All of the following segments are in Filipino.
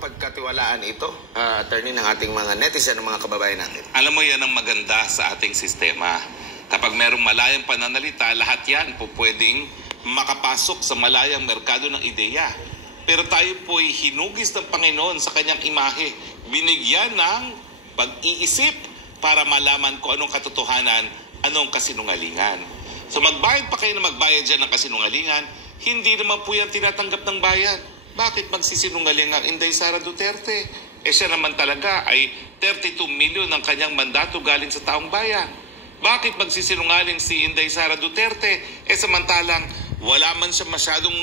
mapagkatiwalaan ito, attorney, ng ating mga netizen, ng mga kababayan natin? Alam mo, yan ang maganda sa ating sistema. Kapag merong malayang pananalita, lahat yan po pwedeng makapasok sa malayang merkado ng ideya. Pero tayo po'y hinugis ng Panginoon sa kanyang imahe. Binigyan ng pag-iisip para malaman kung anong katotohanan, anong kasinungalingan. So magbayad pa kayo na magbayad dyan ng kasinungalingan, hindi naman po yan tinatanggap ng bayan. Bakit magsisinungaling ang Inday Sara Duterte? Siya naman talaga ay 32 million ng kanyang mandato galing sa taong bayan. Bakit magsisinungaling si Inday Sara Duterte? Samantalang wala man siya masyadong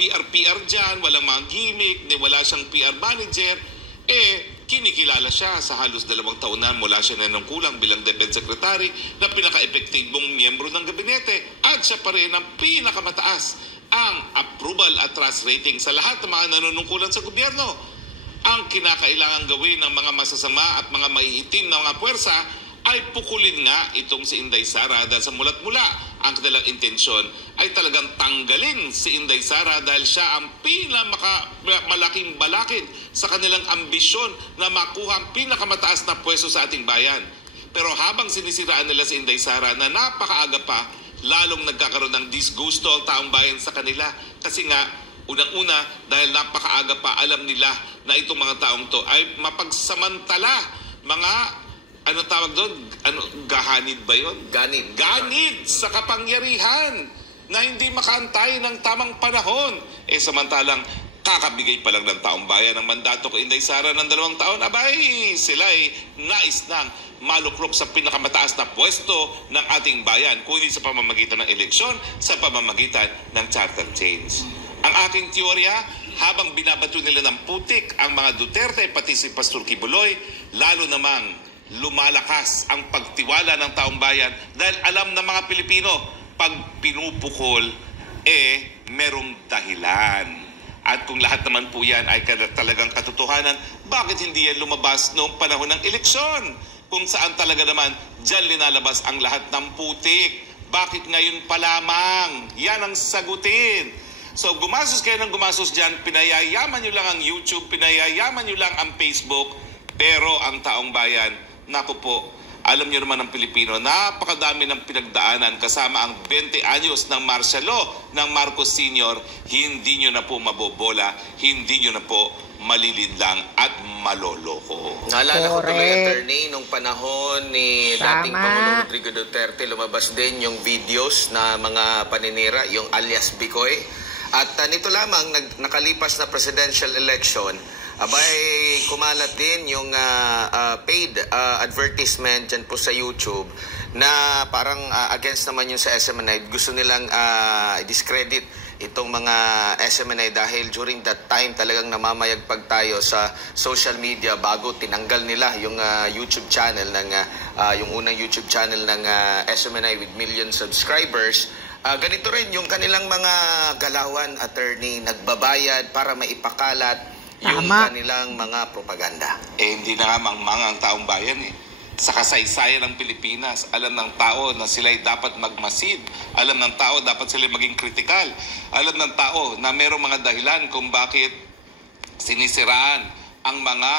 PR dyan, walang mga gimmick, wala siyang PR manager, kinikilala siya sa halos 2 taon na mula siya nanungkulang bilang Defense Secretary na pinaka-epektibong miyembro ng gabinete at siya pa rin ang pinakamataas ang approval at trust rating sa lahat ng mga nanunungkulan sa gobyerno. Ang kinakailangan gawin ng mga masasama at mga maiitim na mga puwersa ay pukulin nga itong si Inday Sara dahil sa mulat-mula ang kanilang intensyon ay talagang tanggalin si Inday Sara dahil siya ang pinakamalaking balakid sa kanilang ambisyon na makuha ang pinakamataas na pwesto sa ating bayan. Pero habang sinisiraan nila si Inday Sara na napakaaga pa, lalong nagkakaroon ng disgusto ang taong bayan sa kanila. Kasi nga, unang-una, dahil napakaaga pa, alam nila na itong mga taong to ay mapagsamantala mga ano tawag doon? Gahanid ba yun? Ganid. Ganid sa kapangyarihan na hindi makaantay ng tamang panahon. Samantalang kakabigay pa lang ng taong bayan ng mandato kay Inday Sara ng 2 taon, abay, sila ay nais nang maluklok sa pinakamataas na pwesto ng ating bayan, kundi sa pamamagitan ng eleksyon, sa pamamagitan ng charter change. Ang aking teorya, habang binabato nila ng putik ang mga Duterte, pati si Pastor Kibuloy, lalo namang lumalakas ang pagtiwala ng taong bayan dahil alam ng mga Pilipino, pag pinupukol, merong dahilan. At kung lahat naman po yan ay talagang katotohanan, bakit hindi yan lumabas noong panahon ng eleksyon? Kung saan talaga naman, dyan linalabas ang lahat ng putik. Bakit ngayon pa lamang? Yan ang sagutin. So gumasos kayo ng gumasos dyan, pinayayaman nyo lang ang YouTube, pinayayaman nyo lang ang Facebook, pero ang taong bayan, naku po, alam niyo naman ang Pilipino, napakadami ng pinagdaanan kasama ang 20 anyos ng martial law ng Marcos Sr. Hindi niyo na po mabobola, hindi niyo na po malilinlang at maloloko. Naalala ko tuloy, attorney, nung panahon ni dating Pangulong Rodrigo Duterte, lumabas din yung videos na mga paninira, yung alias Bicoy. At nito lamang, nakalipas na presidential election, abay, kumalat din yung paid advertisement dyan po sa YouTube na parang against naman yung sa SMNI. Gusto nilang discredit itong mga SMNI dahil during that time talagang namamayagpag tayo sa social media bago tinanggal nila yung YouTube channel ng yung unang YouTube channel ng SMNI with million subscribers. Ganito rin yung kanilang mga galawan, attorney, nagbabayad para maipakalat yung kanilang mga propaganda. Hindi na nga mangmang ang taong bayan Sa kasaysayan ng Pilipinas, alam ng tao na sila'y dapat magmasid. Alam ng tao dapat sila'y maging kritikal. Alam ng tao na mayroong mga dahilan kung bakit sinisiraan ang mga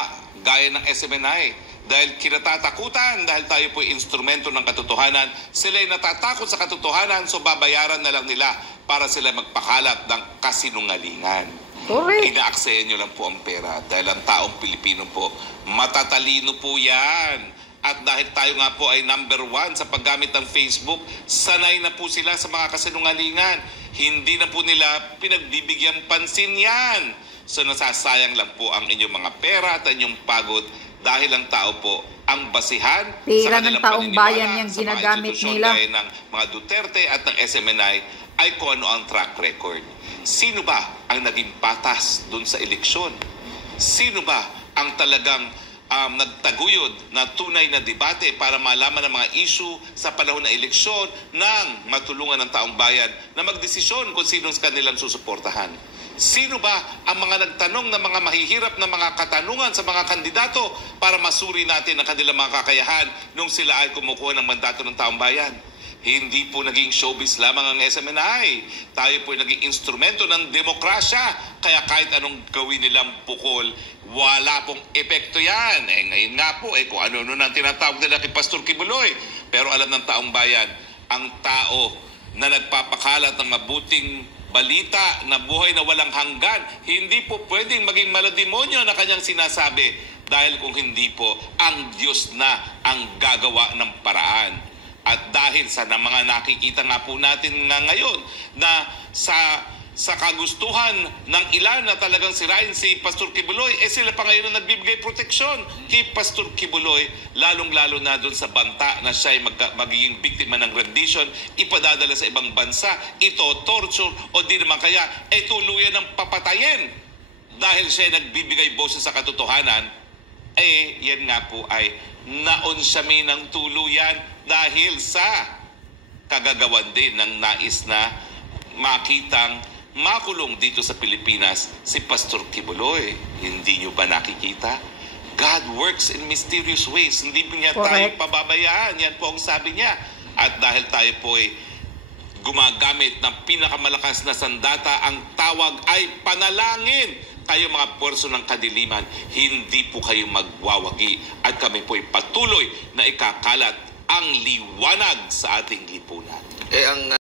gaya ng SMNI. Dahil kinatatakutan, dahil tayo po'y instrumento ng katotohanan, sila'y natatakot sa katotohanan, so babayaran na lang nila para sila magpakalat ng kasinungalingan. Ina-aksayan nyo lang po ang pera dahil ang taong Pilipino po, matatalino po yan. At dahil tayo nga po ay number 1 sa paggamit ng Facebook, sanay na po sila sa mga kasinungalingan. Hindi na po nila pinagbibigyan pansin yan. So nasasayang lang po ang inyong mga pera at inyong pagod dahil ang tao po ang basihan sa kanilang taong bayan yung ginagamit nila ng mga Duterte at ng SMNI ay kung ano ang track record. Sino ba ang naging patas dun sa eleksyon? Sino ba ang talagang nagtaguyod na tunay na debate para malaman ang mga issue sa panahon ng eleksyon nang matulungan ng taong bayan na magdesisyon kung sino kanilang susuportahan? Sino ba ang mga nagtanong na mga mahihirap na mga katanungan sa mga kandidato para masuri natin ang kanilang mga kakayahan nung sila ay kumukuha ng mandato ng taong bayan? Hindi po naging showbiz lamang ang SMNI. Tayo po naging instrumento ng demokrasya. Kaya kahit anong gawin nilang pukol, wala pong epekto yan. Ngayon nga po, kung ano-ano nang tinatawag nila kay Pastor Kibuloy. Pero alam ng taong bayan, ang tao na nagpapakalat ng mabuting balita na buhay na walang hanggan, hindi po pwedeng maging malademonyo na kanyang sinasabi dahil kung hindi po, ang Diyos na ang gagawa ng paraan. At dahil sa mga nakikita nga po natin nga ngayon na sa kagustuhan ng ilan na talagang sirain si Pastor Kibuloy, sila pa ngayon na nagbibigay proteksyon kay Pastor Kibuloy, lalong-lalo na doon sa banta na siya ay magiging biktima ng rendition, ipadadala sa ibang bansa, ito torture o di naman kaya tuluyan ng papatayin dahil siya ay nagbibigay boses sa katotohanan. Yan nga po ay naonsyamin ng tuluyan dahil sa kagagawan din ng nais na makitang makulong dito sa Pilipinas si Pastor Kibuloy. Hindi nyo ba nakikita? God works in mysterious ways. Hindi niya tayo pababayaan. Yan po ang sabi niya. At dahil tayo po ay gumagamit ng pinakamalakas na sandata, ang tawag ay panalangin. Kayo mga puwerso ng kadiliman, hindi po kayo magwawagi. At kami po ay patuloy na ikakalat ang liwanag sa ating lipunan. Ang